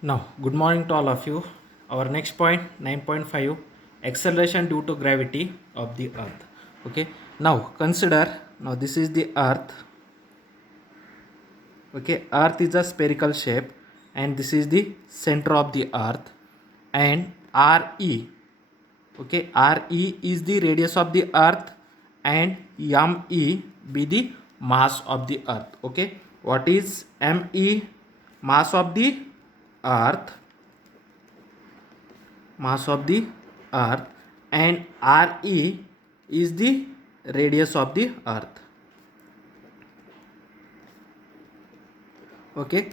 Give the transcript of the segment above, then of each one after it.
Now, good morning to all of you. Our next point 9.5, acceleration due to gravity of the earth. Okay, now consider, now this is the earth. Okay, earth is a spherical shape and this is the center of the earth, and RE, okay, RE is the radius of the earth and ME be the mass of the earth. Okay, what is ME? Mass of the earth, mass of the earth, and RE is the radius of the earth. Okay,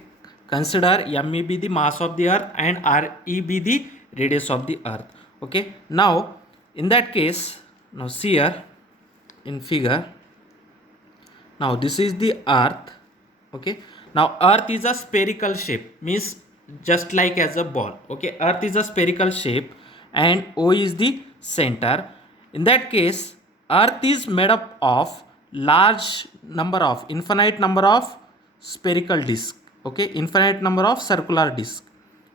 consider ME be the mass of the earth and RE be the radius of the earth. Okay, now in that case, now see here in figure, now this is the earth. Okay, now earth is a spherical shape, means just like as a ball. Okay, earth is a spherical shape and O is the center. In that case, earth is made up of large number of, infinite number of spherical disk. Okay, infinite number of circular disk.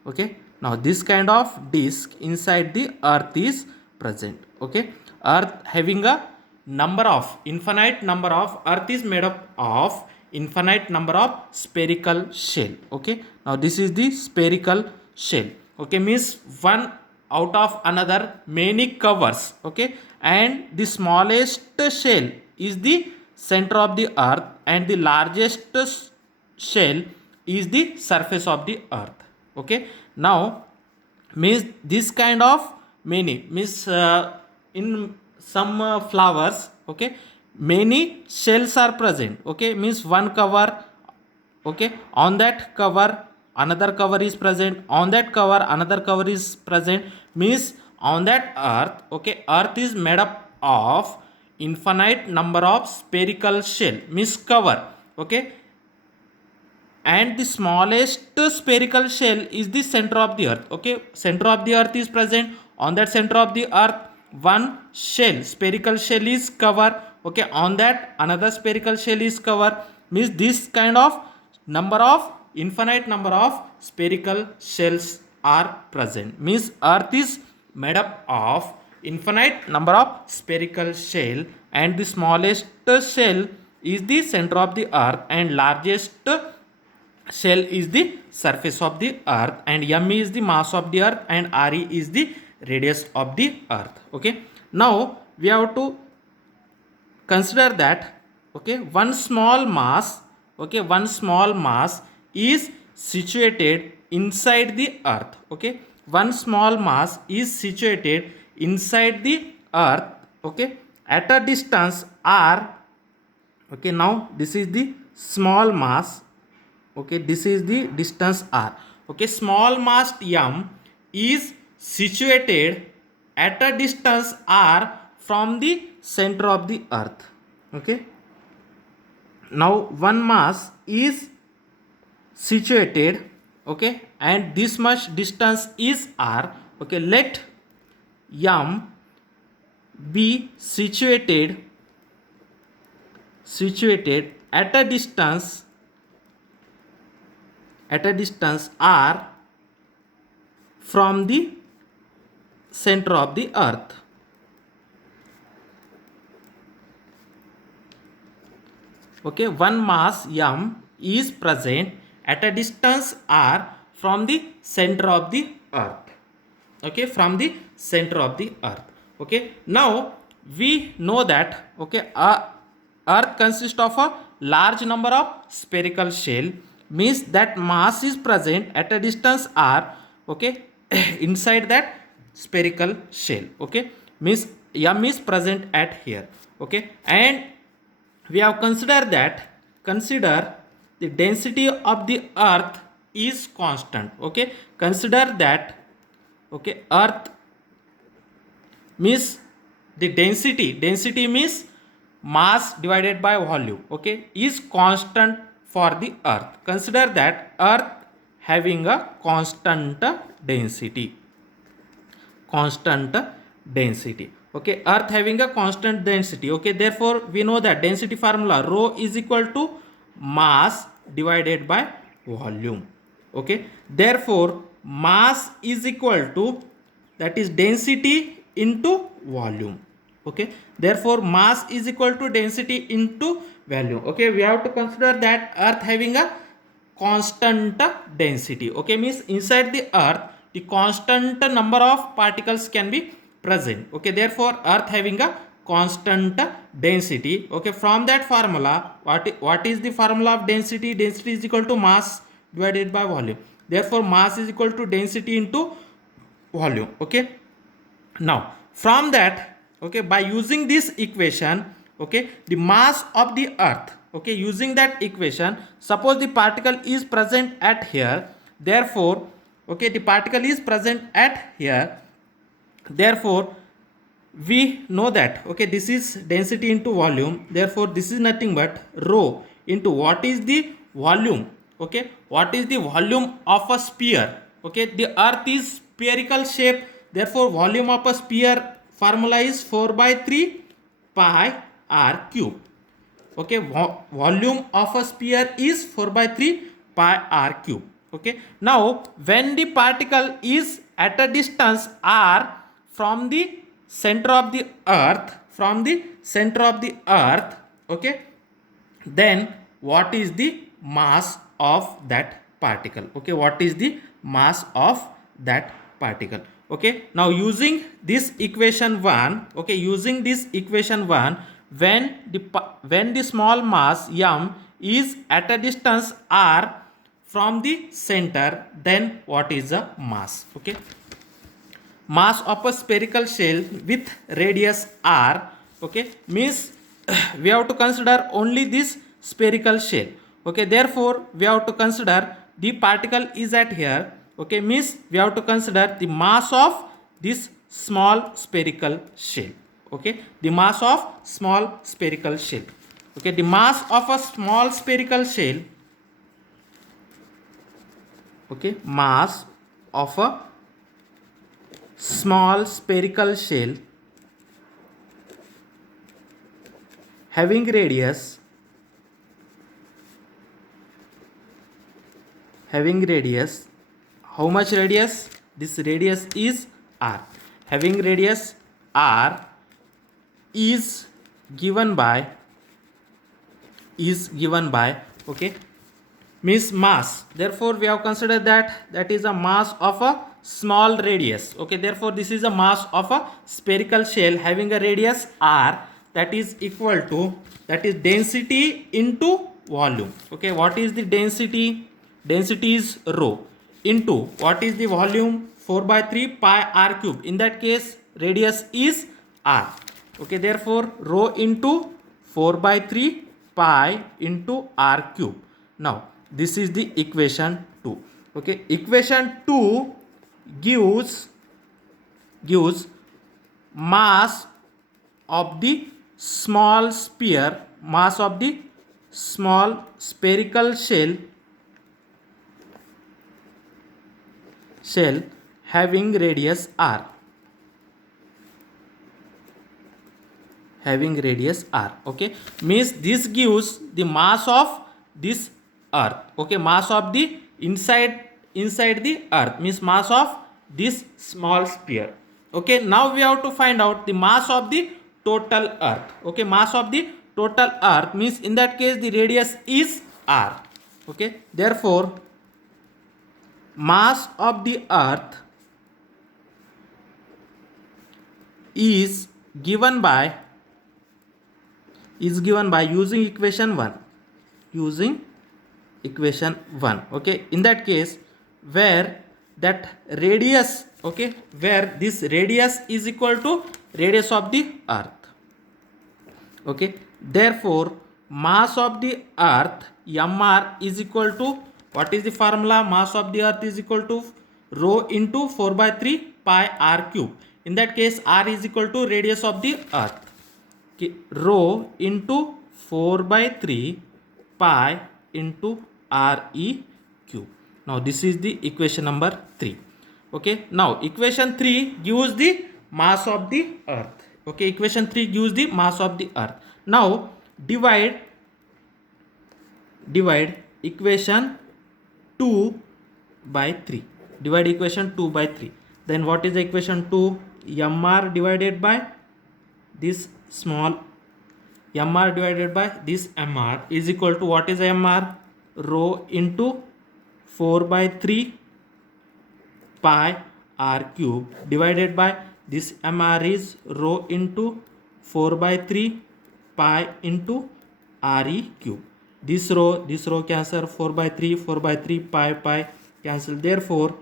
Okay, now this kind of disk inside the earth is present. Okay, earth having a number of, infinite number of, earth is made up of infinite number of spherical shell. Okay, now this is the spherical shell. Okay, means one out of another many covers. Okay, and the smallest shell is the center of the earth and the largest shell is the surface of the earth. Okay, now means this kind of many means in some flowers. Okay, many shells are present. Okay, means one cover. Okay, on that cover another cover is present, on that cover another cover is present, means on that earth. Okay, earth is made up of infinite number of spherical shell, means cover. Okay, and the smallest spherical shell is the center of the earth. Okay, center of the earth is present, on that center of the earth one shell, spherical shell is cover. Okay, on that another spherical shell is cover, means this kind of number of, infinite number of spherical shells are present, means earth is made up of infinite number of spherical shell and the smallest shell is the center of the earth and largest shell is the surface of the earth, and M is the mass of the earth and RE is the radius of the earth. Okay, now we have to consider that, okay, one small mass, okay, one small mass is situated inside the earth. Okay, one small mass is situated inside the earth. Okay, at a distance r. Okay, now this is the small mass. Okay, this is the distance r. Okay, small mass M is situated at a distance r from the center of the earth. Okay, now one mass is situated, okay, and this much distance is r. Okay, let M be situated at a distance r from the center of the earth. Okay, one mass M is present at a distance r from the center of the earth. Okay, from the center of the earth. Okay, now we know that, okay, earth consists of a large number of spherical shell, means that mass is present at a distance r. Okay, inside that spherical shell. Okay, means M is present at here. Okay, and we have considered that, consider the density of the earth is constant. Okay, consider that, okay, earth means the density means mass divided by volume. Okay, is constant for the earth. Consider that earth having a constant density. Okay, earth having a constant density. Okay, therefore we know that density formula rho is equal to mass divided by volume. Okay, therefore mass is equal to, that is density into volume. Okay, therefore mass is equal to density into volume. Okay, we have to consider that earth having a constant density. Okay, means inside the earth the constant number of particles can be present. Okay, therefore earth having a constant density. Okay, from that formula, what is the formula of density? Density is equal to mass divided by volume. Therefore mass is equal to density into volume. Okay, now from that, okay, by using this equation, okay, the mass of the earth, okay, using that equation, suppose the particle is present at here, therefore, okay, the particle is present at here, therefore we know that, okay, this is density into volume, therefore this is nothing but rho into what is the volume. Okay, what is the volume of a sphere? Okay, the earth is spherical shape, therefore volume of a sphere formula is 4 by 3 pi r cube. Okay, volume of a sphere is 4 by 3 pi r cube. Okay, now when the particle is at a distance r from the center of the earth, okay, then what is the mass of that particle? Okay, what is the mass of that particle? Okay, now using this equation 1, okay, using this equation 1, when the small mass m is at a distance r from the center, then what is the mass? Okay, mass of a spherical shell with radius r, okay, means we have to consider only this spherical shell. Okay, therefore we have to consider the particle is at here. Okay, means we have to consider the mass of this small spherical shell. Okay, the mass of small spherical shell. Okay, the mass of a small spherical shell, okay, mass of a small spherical shell having radius how much radius? This radius is r. Having radius r is given by okay, means mass, therefore we have considered that is a mass of a small radius. Okay, therefore this is a mass of a spherical shell having a radius r, that is equal to, that is density into volume. Okay, what is the density? Density is rho into what is the volume? 4 by 3 pi r cube. In that case radius is r. Okay, therefore rho into 4 by 3 pi into r cube. Now this is the equation 2. Okay, equation 2 gives mass of the small sphere, mass of the small spherical shell having radius r, okay, means this gives the mass of this earth. Okay, mass of the inside the earth, means mass of this small sphere. Okay, now we have to find out the mass of the total earth. Okay, mass of the total earth means in that case the radius is r. Okay, therefore mass of the earth is given by using equation 1. Okay, in that case where that radius, okay, where this radius is equal to radius of the earth. Okay, therefore mass of the earth mr is equal to, what is the formula? Mass of the earth is equal to rho into 4 by 3 pi r cube. In that case r is equal to radius of the earth. Okay, rho into 4 by 3 pi into re cube. Now this is the equation number 3. Okay, now equation 3 gives the mass of the earth. Okay, equation 3 gives the mass of the earth. Now divide equation 2 by 3. Divide equation 2 by 3. Then what is the equation 2? Mr divided by this small Mr divided by this Mr is equal to, what is Mr? Rho into 4 by 3 pi r cube divided by this Mr is rho into 4 by 3 pi into re cube. This row cancel, 4 by 3 pi cancel. Therefore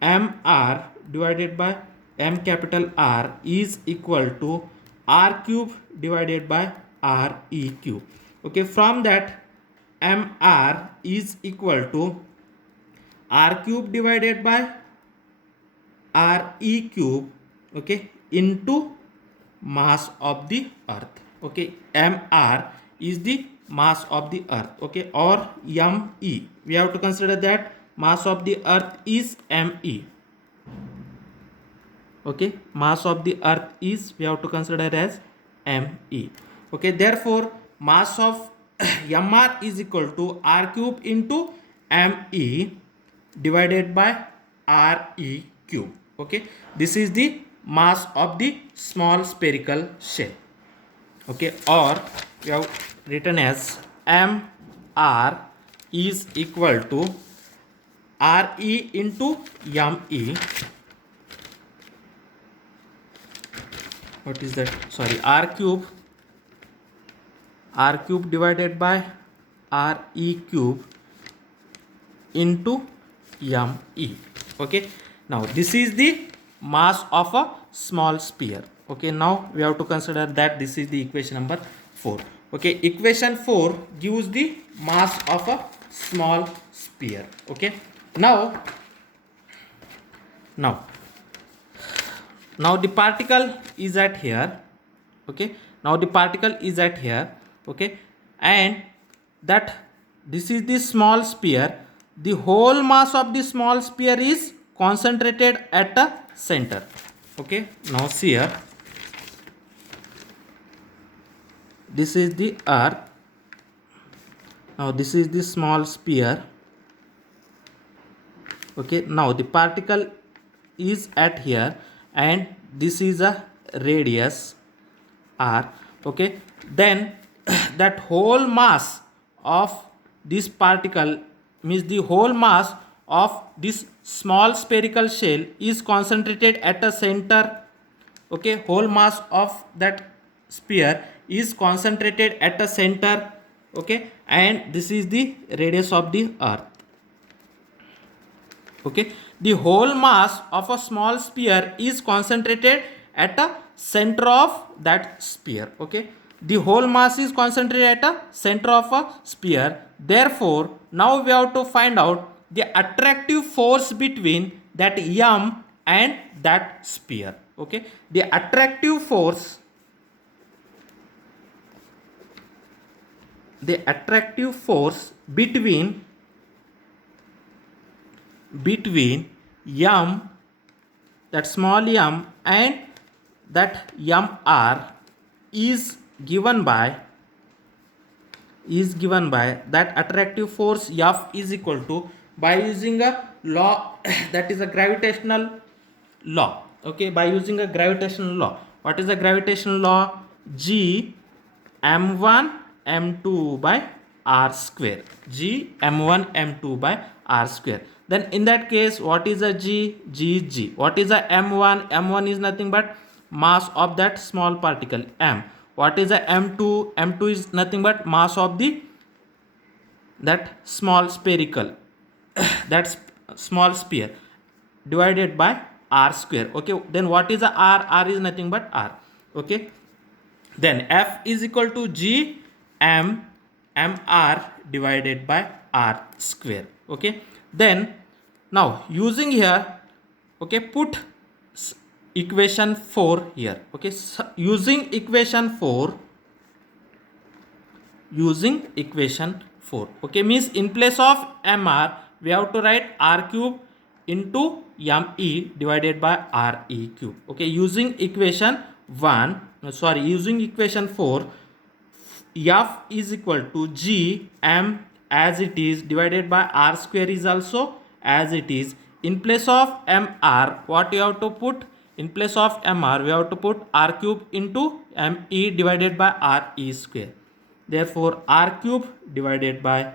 Mr divided by M capital R is equal to r cube divided by re cube. Okay, from that Mr is equal to r cube divided by re cube, okay, into mass of the earth. Okay, Mr is the mass of the earth, okay, or me. We have to consider that mass of the earth is me. Okay, mass of the earth is, we have to consider as me. Okay, therefore mass of Mr is equal to r cube into me divided by re cube. Okay, this is the mass of the small spherical shell. Okay, or we have written as Mr is equal to re into me. What is that? Sorry, r cube divided by re cube into me. Okay, now this is the mass of a small sphere. Okay, now we have to consider that this is the equation number 4. Okay, equation 4 gives the mass of a small sphere. Okay, now the particle is at here. Okay, now the particle is at here. Okay, and that this is the small sphere. The whole mass of the small sphere is concentrated at the center. Okay, now see here, this is the earth. Now this is the small sphere. Okay, now the particle is at here and this is a radius r. Okay, then that whole mass of this particle, means the whole mass of this small spherical shell is concentrated at the center. Okay, whole mass of that sphere is concentrated at the center. Okay, and this is the radius of the earth. Okay, the whole mass of a small sphere is concentrated at the center of that sphere. Okay, the whole mass is concentrated at the center of a sphere. Therefore now we have to find out the attractive force between that M and that sphere. Okay, the attractive force between M, that small m, and that Mr is given by that attractive force F is equal to, by using a law that is a gravitational law. Okay, by using a gravitational law. What is the gravitational law? G m1 m2 by r square. G m1 m2 by r square. Then in that case, what is a G? G is G. What is a m1? M1 is nothing but mass of that small particle m. What is a m2? M2 is nothing but mass of that small spherical that small sphere divided by r square. Okay, then what is a r? R is nothing but r. Okay, then F is equal to G m mr divided by r square. Okay, then now using here, okay, put equation 4 here. Okay, so using equation 4, okay, means in place of mr we have to write r cube into me divided by re cube. Okay, using equation 4, F is equal to G m as it is divided by r square is also as it is. In place of mr, what you have to put? In place of mr, we have to put r cube into me divided by re square. Therefore, r cube divided by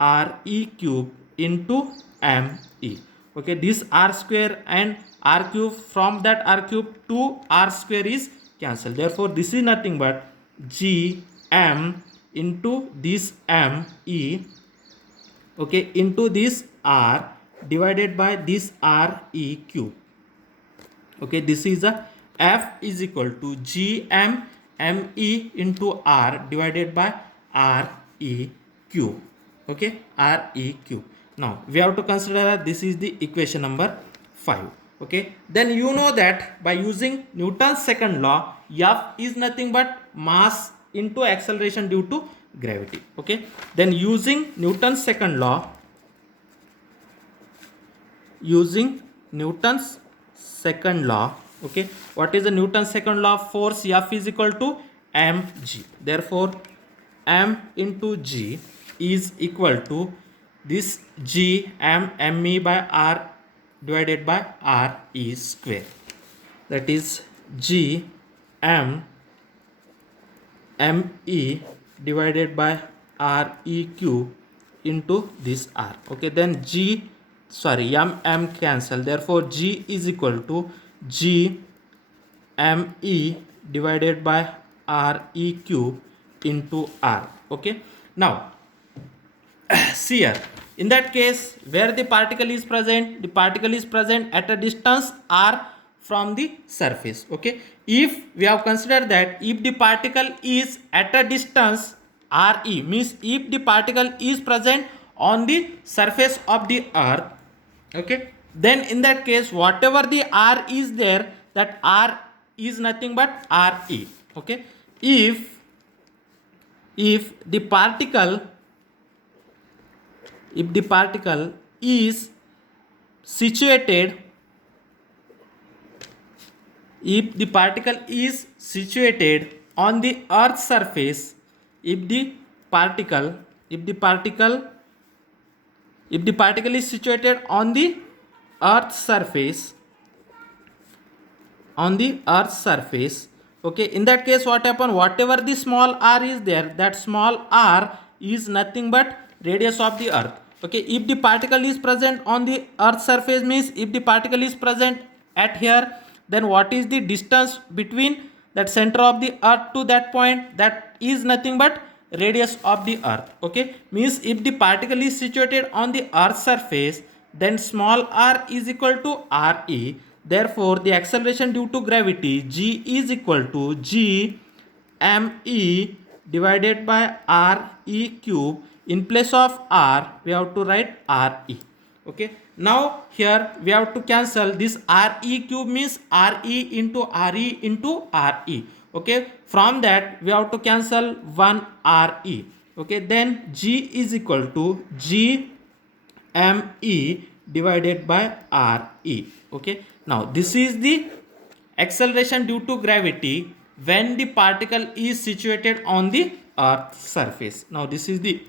re cube into me. Okay, this r square and r cube, from that r cube to r square is cancelled. Therefore, this is nothing but gm into this me, okay, into this r divided by this re cube. Okay, this is a f is equal to gm me into r divided by re cube. Okay, re cube. Now we have to consider that this is the equation number 5. Okay, then you know that by using Newton's second law, f is nothing but mass into acceleration due to gravity. Okay, then using Newton's second law, okay, what is the Newton's second law? Force F is equal to mg. Therefore, m into g is equal to this g me by r divided by re square. That is g me divided by re cube into this r. Okay, then m cancel. Therefore, g is equal to g me divided by re cube into r. Okay, now see here, in that case where the particle is present, the particle is present at a distance r from the surface. Okay, if we have considered that if the particle is at a distance re, means if the particle is present on the surface of the earth, okay, then in that case whatever the r is there, that r is nothing but re. Okay, if the particle is situated on the earth's surface, if the particle is situated on the earth's surface, okay, in that case what happen? Whatever the small r is there, that small r is nothing but radius of the earth. Okay, if the particle is present on the earth's surface, means if the particle is present at here, then what is the distance between that center of the earth to that point? That is nothing but radius of the earth. Okay, means if the particle is situated on the earth's surface, then small r is equal to re. Therefore, the acceleration due to gravity g is equal to g me divided by re cube. In place of r, we have to write re. Okay, now here we have to cancel this re cube, means re into re into re. Okay, from that we have to cancel one re. Okay, then g is equal to g me divided by re. Okay, now this is the acceleration due to gravity when the particle is situated on the earth's surface. Now this is the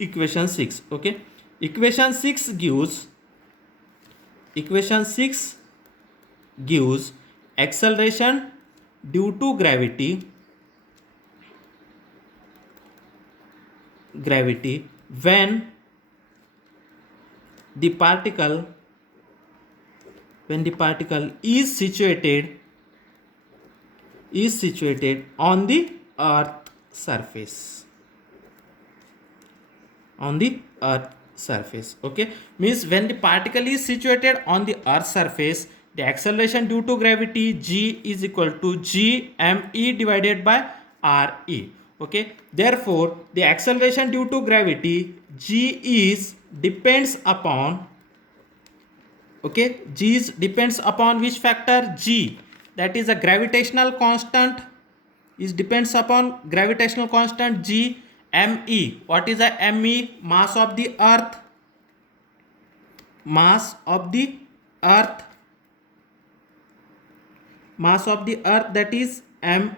equation 6. Okay, equation 6 gives acceleration due to gravity when the particle is situated on the earth surface. Okay, means when the particle is situated on the earth's surface, the acceleration due to gravity g is equal to g me divided by re. Okay, therefore the acceleration due to gravity g depends upon which factor? G, that is a gravitational constant, depends upon gravitational constant g. Me, what is a me? Mass of the earth, that is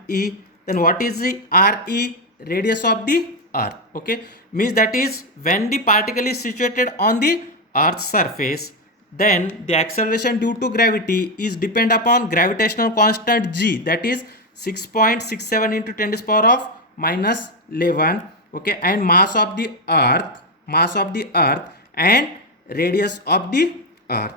me. Then what is the re? Radius of the earth. Okay, means that is when the particle is situated on the Earth's surface, then the acceleration due to gravity is depend upon gravitational constant g, that is 6.67 into 10 to the power of minus 11. Okay, and mass of the earth and radius of the earth.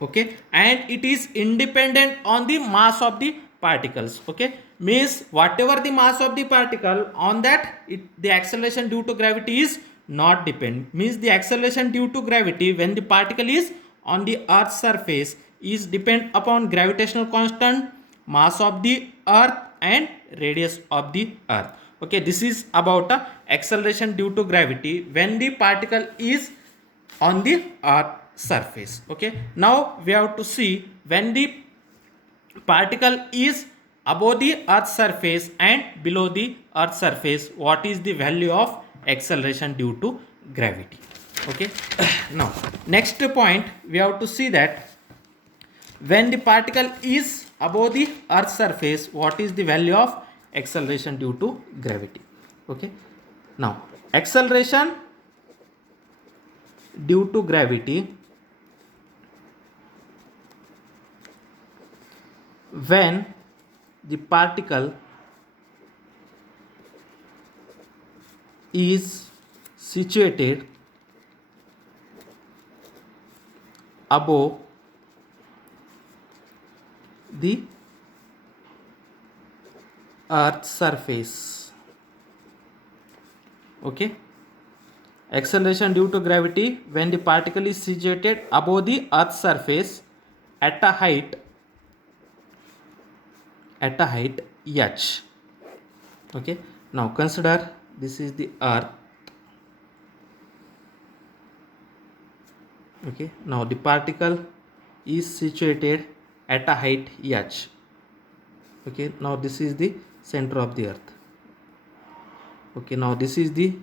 Okay, and it is independent on the mass of the particles. Okay, means whatever the mass of the particle, on that the acceleration due to gravity is not depend. Means the acceleration due to gravity when the particle is on the earth's surface is depend upon gravitational constant, mass of the earth and radius of the earth. Okay, this is about acceleration due to gravity when the particle is on the earth surface. Okay, now we have to see when the particle is above the earth surface and below the earth surface, what is the value of acceleration due to gravity. Okay, now next point we have to see that when the particle is above the earth surface, what is the value of acceleration due to gravity. Okay, now acceleration due to gravity when the particle is situated above the earth's surface. Okay, acceleration due to gravity when the particle is situated above the earth's surface at a height h. Okay, now consider this is the earth. Okay, now the particle is situated at a height h. Okay, now this is the center of the earth. Okay, now this is the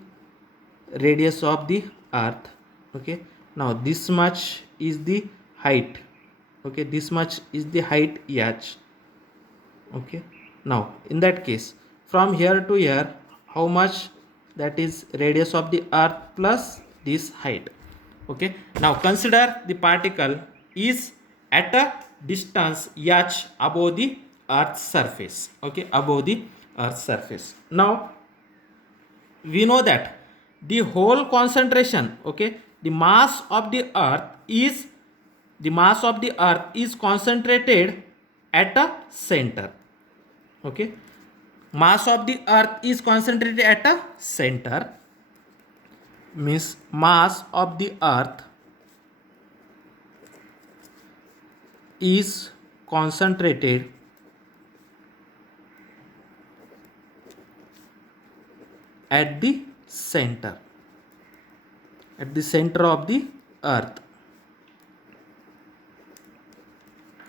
radius of the earth. Okay, now this much is the height. Okay, this much is the height h. Okay, now in that case from here to here, how much, that is radius of the earth plus this height. Okay, now consider the particle is at a distance h above the earth's surface. Okay, above the earth's surface. Now we know that the whole concentration, okay, the mass of the earth is concentrated at a center. Okay, mass of the earth is concentrated at a center, means mass of the earth is concentrated at the center of the earth.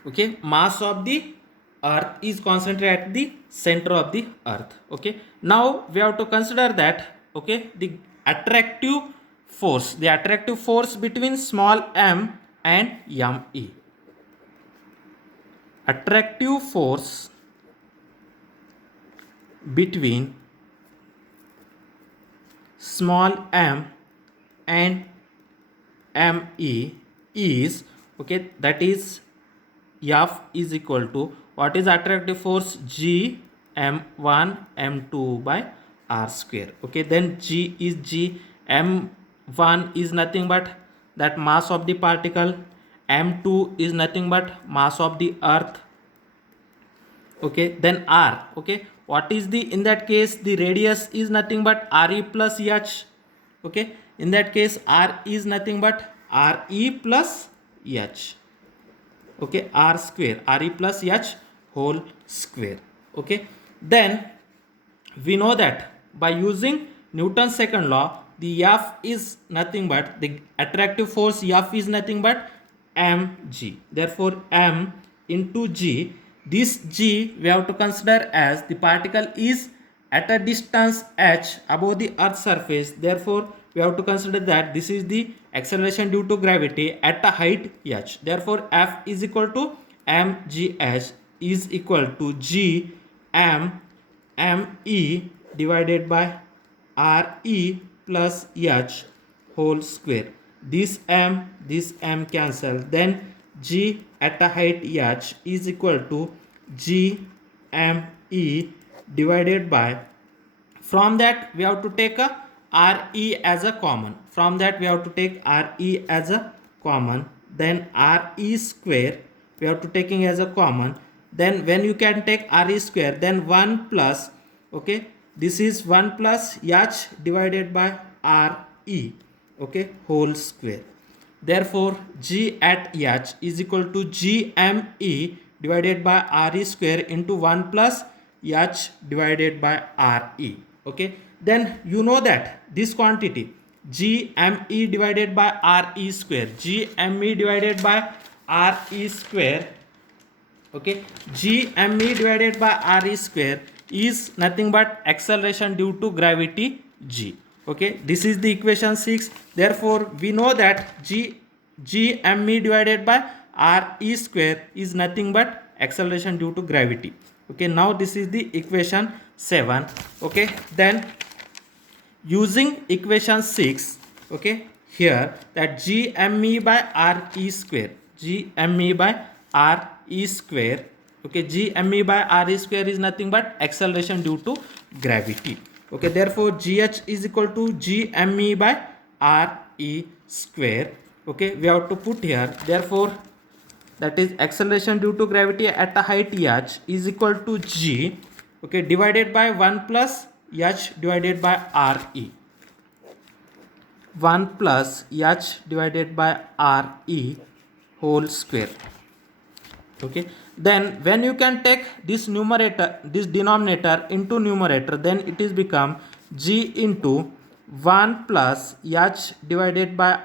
Okay, mass of the earth is concentrated at the center of the earth. Okay, now we have to consider that, okay, the attractive force between small m and me. Attractive force between small m and me is, okay, that is F is equal to, what is attractive force, g m1 m2 by r square. Okay, then g is g, m1 is nothing but that mass of the particle, m2 is nothing but mass of the earth. Okay, then r, okay, what is the, in that case the radius is nothing but re plus h. Okay, in that case r is nothing but re plus h. Okay, r square, re plus h whole square. Okay, then we know that by using Newton's second law, the F is nothing but, the attractive force F is nothing but mg. Therefore m into g, this g we have to consider as the particle is at a distance h above the earth's surface. Therefore we have to consider that this is the acceleration due to gravity at a height h. Therefore F is equal to mgh is equal to g m me divided by RE plus H whole square. This M cancel. Then G at a height H is equal to GME divided by, from that we have to take a RE as a common. From that we have to take RE as a common. Then RE square we have to taking as a common. Then when you can take RE square, then 1 plus, okay, this is 1 plus H divided by RE, okay, whole square. Therefore G at H is equal to GME divided by RE square into 1 plus H divided by RE. Okay, then you know that this quantity GME divided by RE square, GME divided by RE square, okay, GME divided by RE square is nothing but acceleration due to gravity G. Okay, this is the equation 6. Therefore we know that GME divided by RE square is nothing but acceleration due to gravity. Okay, now this is the equation 7. Okay, then using equation 6, okay, here that GME by RE square, GME by RE square, okay, GME by RE square is nothing but acceleration due to gravity. Okay, therefore GH is equal to GME by RE square. Okay, we have to put here, therefore that is acceleration due to gravity at a height H is equal to G, okay, divided by 1 plus H divided by RE. 1 plus H divided by RE whole square. Okay, then when you can take this numerator, this denominator into numerator, then it is become G into 1 plus H divided by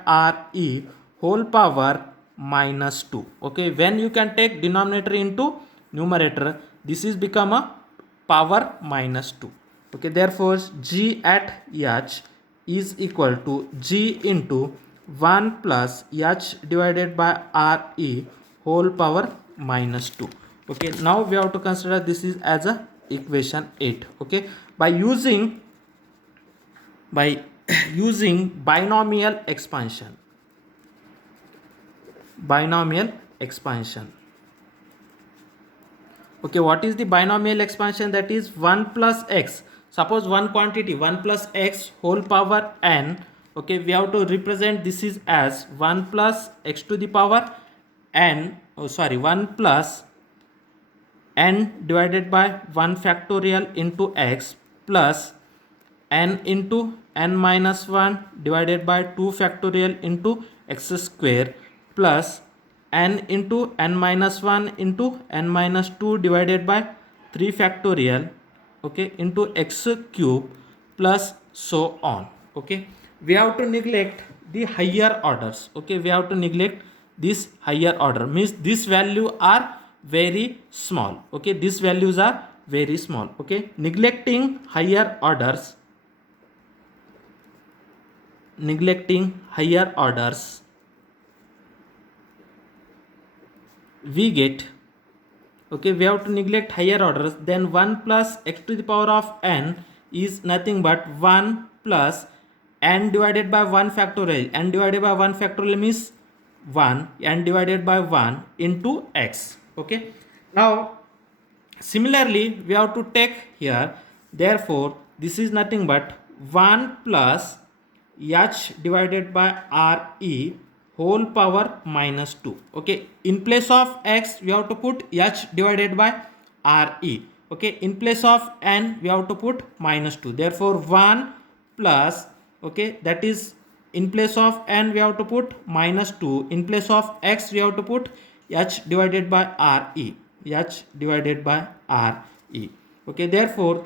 RE whole power minus 2. Okay, when you can take denominator into numerator, this is become a power minus 2. Okay, therefore G at H is equal to G into 1 plus H divided by RE whole power minus 2. Okay, now we have to consider this is as a equation 8. Okay, by using binomial expansion. Okay, what is the binomial expansion? That is 1 plus x. Suppose one quantity 1 plus x whole power n. Okay, we have to represent this is as 1 plus x to the power n, 1 plus n divided by 1 factorial into x plus n into n minus 1 divided by 2 factorial into x square plus n into n minus 1 into n minus 2 divided by 3 factorial, okay, into x cube plus so on. Okay, we have to neglect the higher orders. Okay, we have to neglect this higher order, means this value are very small. Okay, these values are very small. Okay, neglecting higher orders, we get, okay, we have to neglect higher orders, then 1 plus x to the power of n is nothing but 1 plus n divided by 1 factorial. N divided by 1 factorial means 1, n divided by 1 into x. Okay, now similarly we have to take here, therefore this is nothing but 1 plus h divided by re whole power minus 2. Okay, in place of x we have to put h divided by re. Okay, in place of n we have to put minus 2, therefore 1 plus, okay, that is in place of n we have to put minus 2, in place of x we have to put h divided by re, h divided by re. Okay, therefore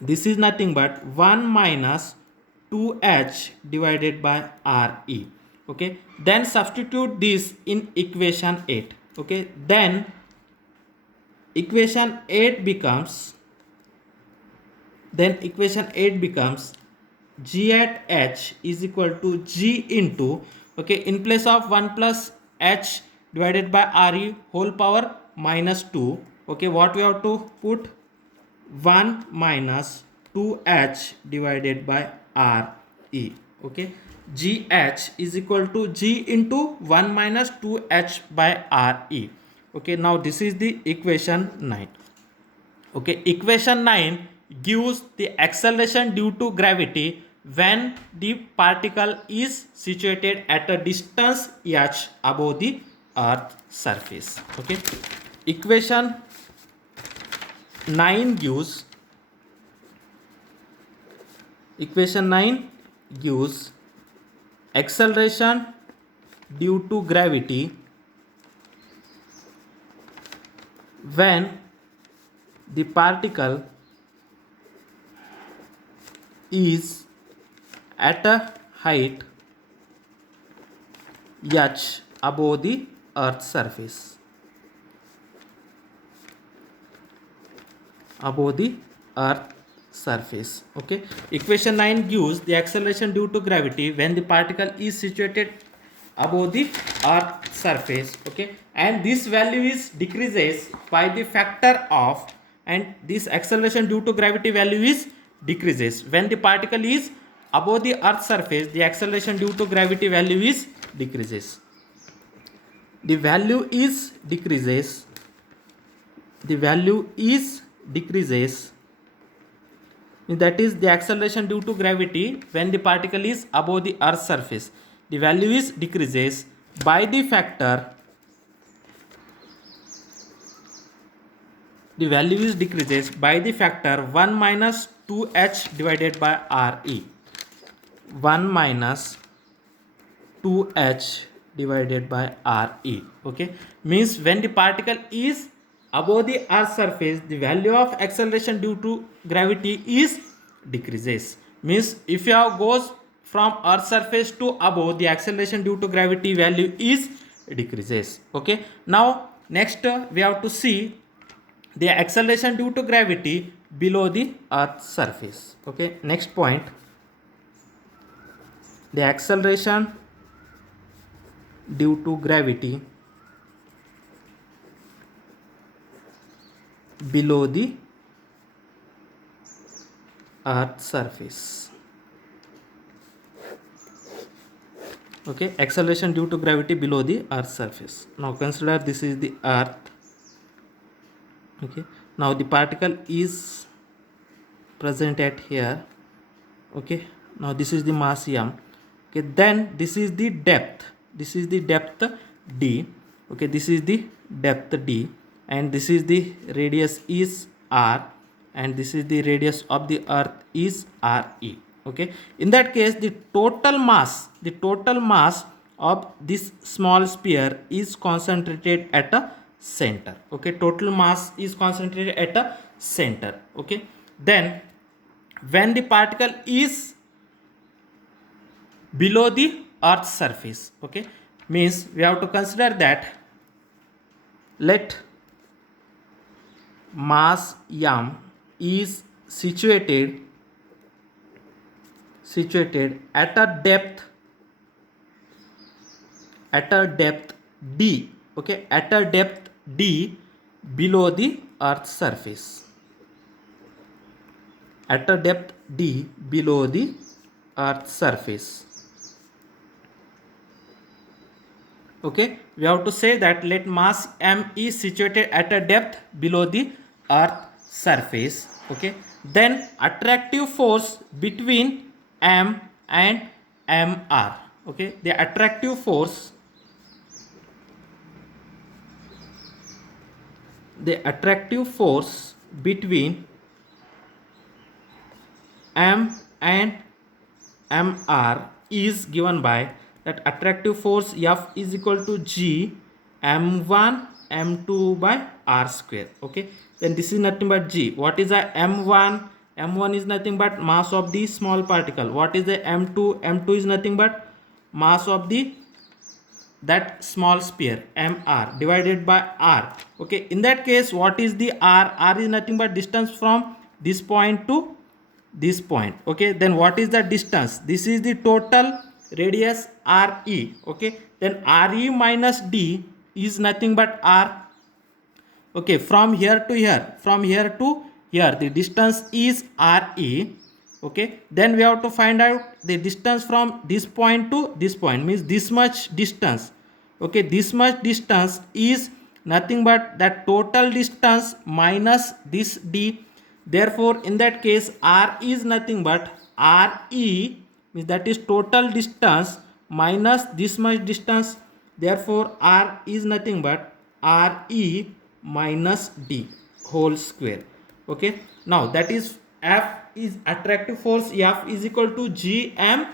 this is nothing but 1 minus 2h divided by re. Okay, then substitute this in equation 8. Okay, then equation 8 becomes g at h is equal to g into, okay, in place of 1 plus h divided by re whole power minus 2, okay, what we have to put 1 minus 2h divided by RE. Okay, GH is equal to G into 1 minus 2h by RE. Okay, now this is the equation 9. Okay, equation 9 gives the acceleration due to gravity when the particle is situated at a distance h above the earth surface. Okay, equation 9 gives acceleration due to gravity when the particle is at a height h above the earth's surface. Okay, equation 9 gives the acceleration due to gravity when the particle is situated above the earth surface. Okay, and this value is decreases by the factor of, and this acceleration due to gravity value is decreases when the particle is above the earth surface. The acceleration due to gravity value is decreases. The value is decreases that is the acceleration due to gravity when the particle is above the earth's surface. The value is decreases by the factor 1 minus 2h divided by RE. 1 minus 2h divided by RE. Okay, means when the particle is above the earth's surface, the value of acceleration due to gravity is decreases. Means if you goes from earth's surface to above, the acceleration due to gravity value is decreases. Okay, now next we have to see the acceleration due to gravity below the earth's surface. Okay, next point, the acceleration due to gravity below the earth's surface. Okay, acceleration due to gravity below the earth's surface. Now consider this is the earth. Okay, now the particle is present at here. Okay, now this is the mass m. Okay, then this is the depth d. Okay, this is the depth d, and this is the radius is r, and this is the radius of the earth is re. Okay, in that case the total mass of this small sphere is concentrated at a center. Okay, total mass is concentrated at a center. Okay, then when the particle is below the earth's surface, okay, means we have to consider that let mass m is situated at a depth d. Okay, at a depth d below the earth's surface. At a depth d below the earth's surface. Okay, we have to say that let mass m is situated at a depth below the earth surface. Okay, then attractive force between m and mr. Okay, the attractive force between m and mr is given by that attractive force F is equal to G m1 m2 by r square. Okay, then this is nothing but G. What is the m1? M1 is nothing but mass of the small particle. What is the m2? M2 is nothing but mass of the that small sphere mr divided by r. Okay, in that case what is the r? R is nothing but distance from this point to this point. Okay, then what is the distance? This is the total radius re. Okay, then re minus d is nothing but r. Okay, from here to here, from here to here the distance is RE. Okay, then we have to find out the distance from this point to this point, means this much distance. Okay, this much distance is nothing but that total distance minus this D. Therefore in that case R is nothing but RE, means that is total distance minus this much distance. Therefore R is nothing but RE minus D whole square. Okay, now that is F is attractive force. F is equal to Gm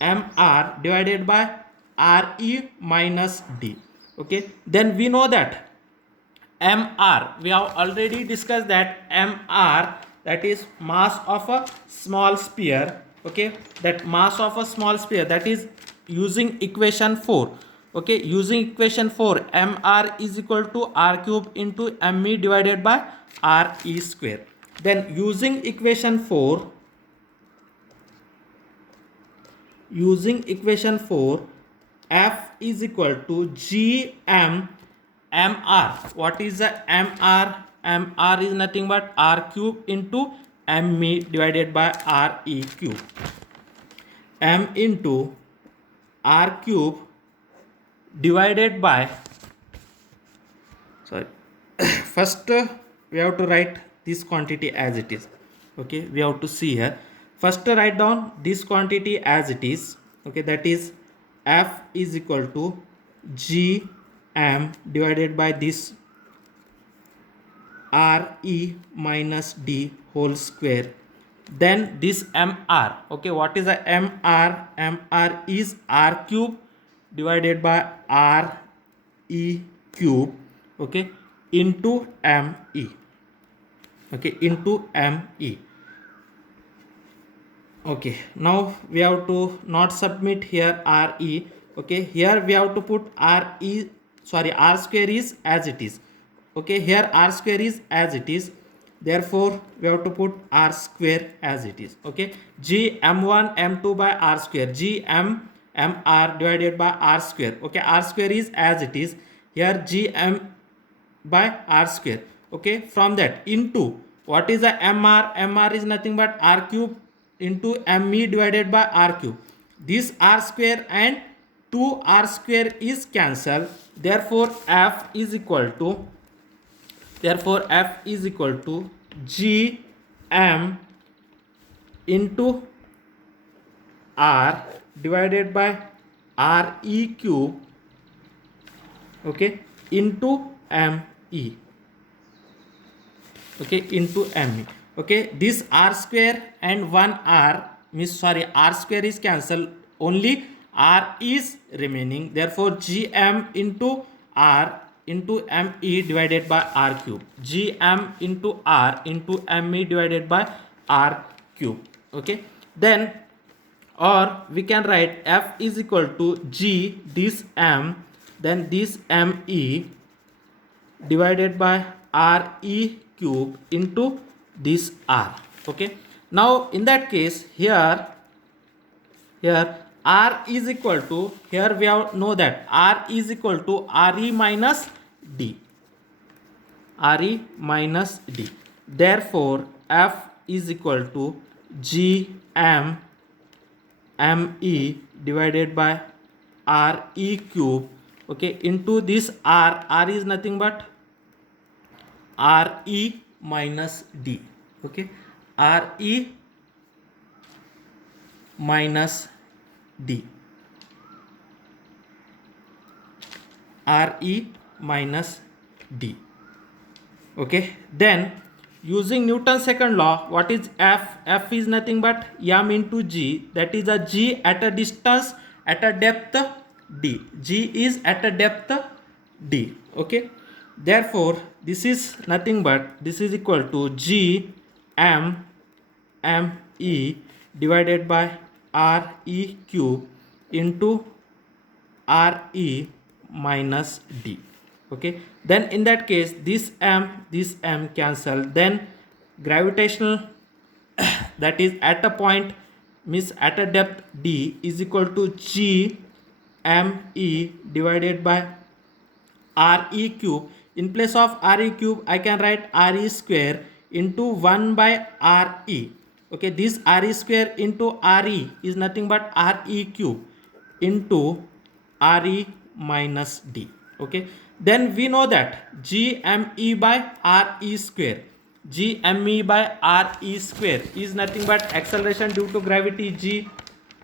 mr divided by Re minus D. Okay, then we know that mr, we have already discussed that mr, that is mass of a small sphere. Okay, that mass of a small sphere, that is using equation 4. Okay, using equation 4, mr is equal to r cube into me divided by Re square. Then using equation 4, F is equal to Gm mr. What is the mr? Mr is nothing but r cube into me divided by Re cube. M into r cube divided by, sorry, first we have to write this quantity as it is. Okay, we have to see here. First write down this quantity as it is. Okay, that is F is equal to Gm divided by this Re minus D whole square. Then this mr. Okay, what is the mr? Mr is r cube divided by Re cube. Okay, into me. Okay, into me. Okay, now we have to not submit here Re. Okay, here we have to put r square is as it is. Okay, here r square is as it is. Therefore we have to put r square as it is. Okay, G m1 m2 by r square, G m mr divided by r square. Okay, r square is as it is. Here G m by r square. Okay, from that into what is the mr? Mr is nothing but r cube into me divided by r cube. This r square and 2r square is cancelled. Therefore F is equal to G m into r divided by Re cube. Okay, into me. Okay, into me. Okay, this r square and 1r means, sorry, r square is cancelled, only r is remaining. Therefore Gm into r into me divided by r cube. Gm into r into me divided by r cube. Okay, then or we can write F is equal to G this m, then this me divided by Re cube into this r. Okay, now in that case here r is equal to, here we have know that r is equal to Re minus D. Therefore F is equal to Gm me divided by Re cube. Okay, into this r is nothing but Re minus D. Okay, Re minus D. Re minus D. Okay, then using Newton's second law, what is F? F is nothing but m into G, that is a G at a distance at a depth D. G is at a depth D. Okay, therefore this is nothing but, this is equal to G m me divided by Re cube into Re minus D. Okay, then in that case this m cancel, then gravitational that is at a point, means at a depth D, is equal to G me divided by Re cube. In place of Re cube I can write Re square into 1 by RE. Okay, this RE square into RE is nothing but RE cube into RE minus D. Okay, then we know that GME by RE square. GME by RE square is nothing but acceleration due to gravity G.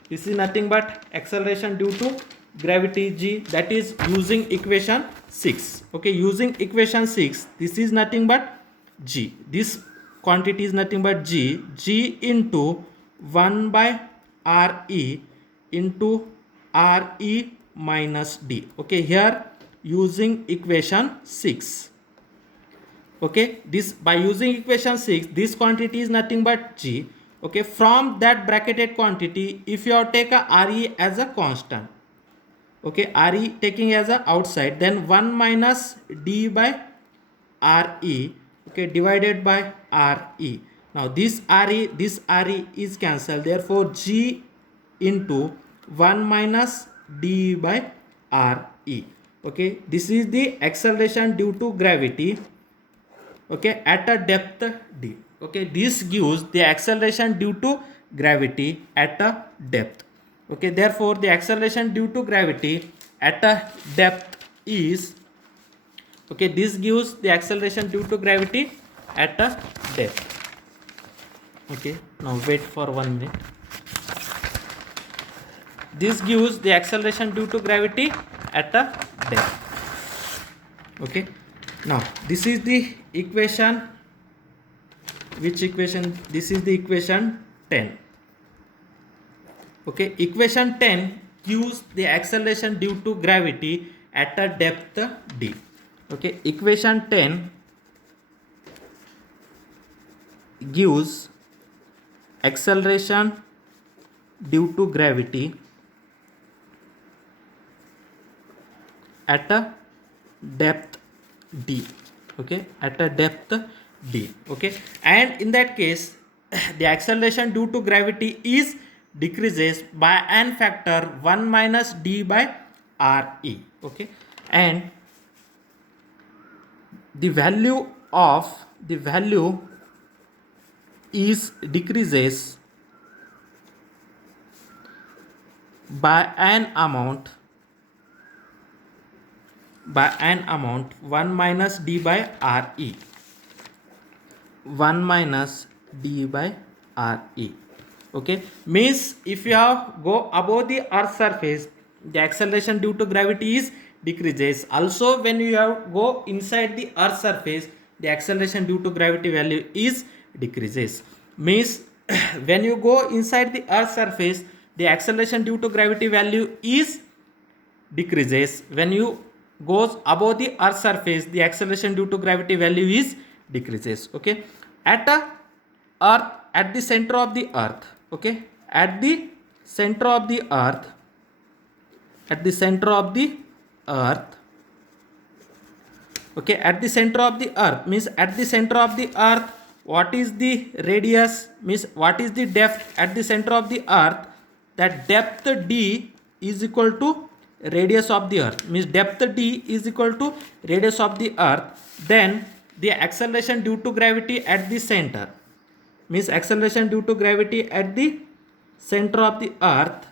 This is nothing but acceleration due to gravity G, that is using equation 6. Okay, using equation 6, this is nothing but G. This quantity is nothing but G. G into 1 by RE into RE minus D. Okay, here using equation 6. Okay, this by using equation 6, this quantity is nothing but G. Okay, from that bracketed quantity, if you take a RE as a constant, okay, RE taking as a outside, then 1 minus D by RE, okay, divided by RE. Now this RE is cancelled, therefore G into 1 minus D by RE. Okay, this is the acceleration due to gravity, okay, at a depth D. Okay, this gives the acceleration due to gravity at a depth. Okay, therefore the acceleration due to gravity at a depth is, okay, this gives the acceleration due to gravity at a depth. Okay, now wait for 1 minute. This gives the acceleration due to gravity at a depth. Okay, now this is the equation. Which equation? This is the equation 10. Okay, equation 10 gives the acceleration due to gravity at a depth D. Okay, equation 10 gives acceleration due to gravity at a depth D. Okay, at a depth D. Okay, and in that case the acceleration due to gravity is decreases by n factor 1 minus D by RE. Okay, and the value is decreases by an amount 1 minus D by RE. 1 minus D by RE. Okay, means if you have go above the earth surface, the acceleration due to gravity is decreases. Also when you have go inside the earth surface, the acceleration due to gravity value is decreases. Means when you go inside the earth surface, the acceleration due to gravity value is decreases. When you goes above the earth surface, the acceleration due to gravity value is decreases. Okay, at the center of the earth. Okay, at the center of the earth, okay, at the center of the earth means at the center of the earth, what is the radius, means what is the depth at the center of the earth? That depth D is equal to radius of the earth, means depth D is equal to radius of the earth. Then the acceleration due to gravity at the center, means acceleration due to gravity at the center of the earth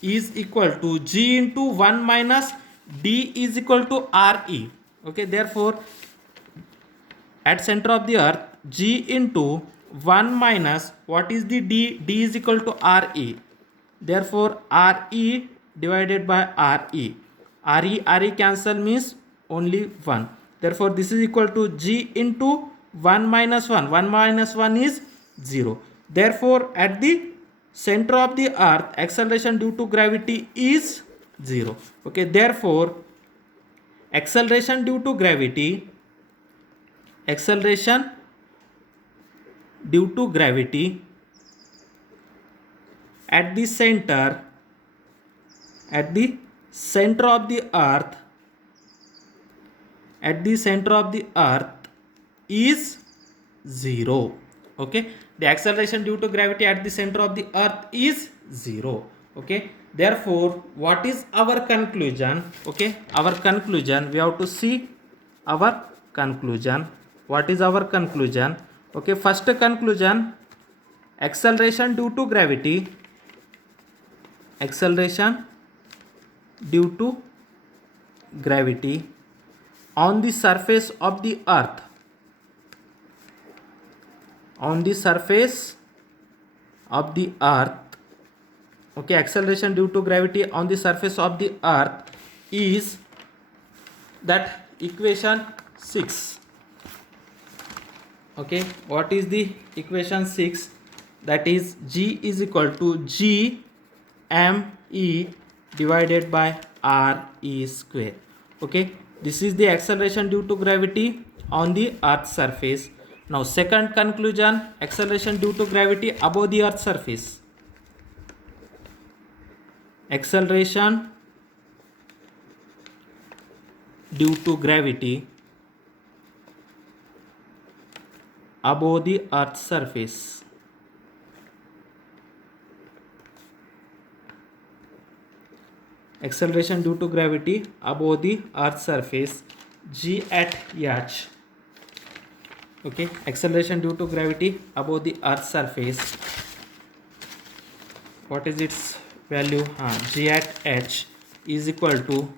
is equal to G into 1 minus D is equal to RE. Okay, therefore at center of the earth, G into 1 minus what is the D? D is equal to RE. Therefore RE divided by RE. RE cancel means only 1. Therefore this is equal to G into 1 minus 1. 1 minus 1 is 0. Therefore at the center of the earth, acceleration due to gravity is 0. Okay, therefore acceleration due to gravity at the center of the earth is 0. Okay, the acceleration due to gravity at the center of the earth is 0. Okay, therefore what is our conclusion? Okay, our conclusion, we have to see our conclusion. What is our conclusion? Okay, first conclusion, acceleration due to gravity, acceleration due to gravity on the surface of the earth, on the surface of the earth, okay, acceleration due to gravity on the surface of the earth is that equation 6. Okay, what is the equation 6? That is G is equal to G m e divided by r e square. Okay, this is the acceleration due to gravity on the earth's surface. Now second conclusion, acceleration due to gravity above the earth's surface, acceleration due to gravity above the earth's surface, acceleration due to gravity above the earth's surface, G at h. Okay, acceleration due to gravity above the earth's surface, what is its value? G at h is equal to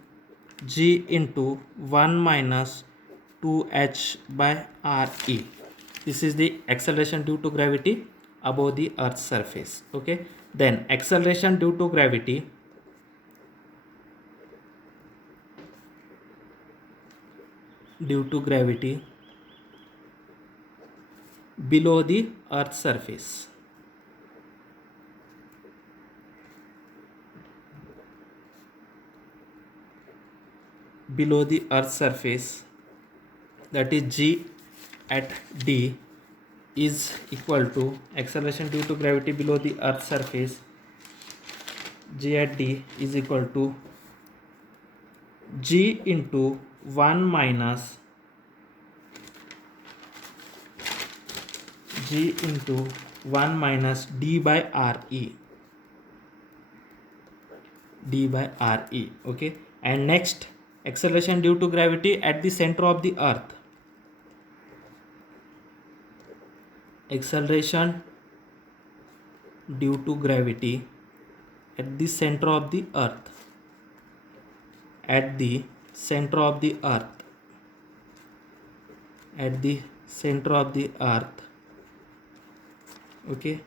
G into 1 minus 2h by re. This is the acceleration due to gravity above the earth's surface. Okay, then acceleration due to gravity below the earth's surface, below the earth's surface, that is G at d is equal to acceleration due to gravity below the earth's surface, G at d is equal to G into 1 minus G into 1 minus d by re, d by re. Okay, and next, acceleration due to gravity at the center of the earth, acceleration due to gravity at the center of the earth, at the center of the earth, at the center of the earth. Okay,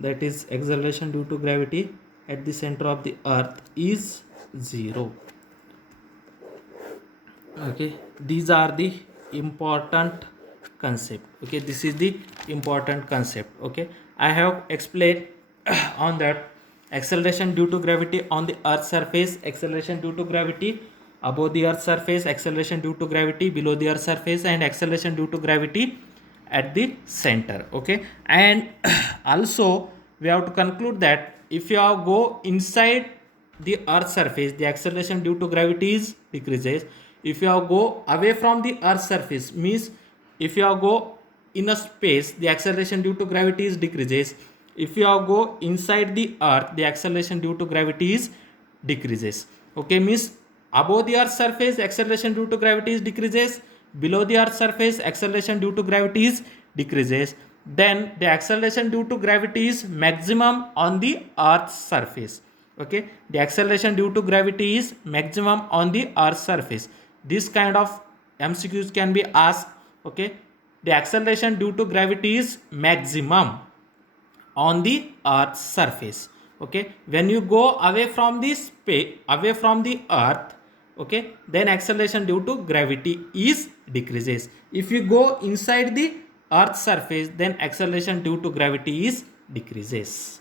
that is acceleration due to gravity at the center of the earth is 0. Okay, these are the important concept. Okay, this is the important concept. Okay, I have explained on that acceleration due to gravity on the earth's surface, acceleration due to gravity above the earth's surface, acceleration due to gravity below the earth's surface, and acceleration due to gravity at the center. Okay, and also we have to conclude that if you have go inside the earth's surface, the acceleration due to gravity is decreases. If you have go away from the earth's surface, means if you have go in a space, the acceleration due to gravity is decreases. If you have go inside the earth, the acceleration due to gravity is decreases. Okay, means above the earth's surface, acceleration due to gravity is decreases, below the earth's surface, acceleration due to gravity is decreases. Then the acceleration due to gravity is maximum on the earth's surface. Okay, the acceleration due to gravity is maximum on the earth's surface. This kind of MCQs can be asked. Okay, the acceleration due to gravity is maximum on the earth's surface. Okay, when you go away from the space, away from the earth, okay, then acceleration due to gravity is decreases. If you go inside the earth's surface, then acceleration due to gravity is decreases.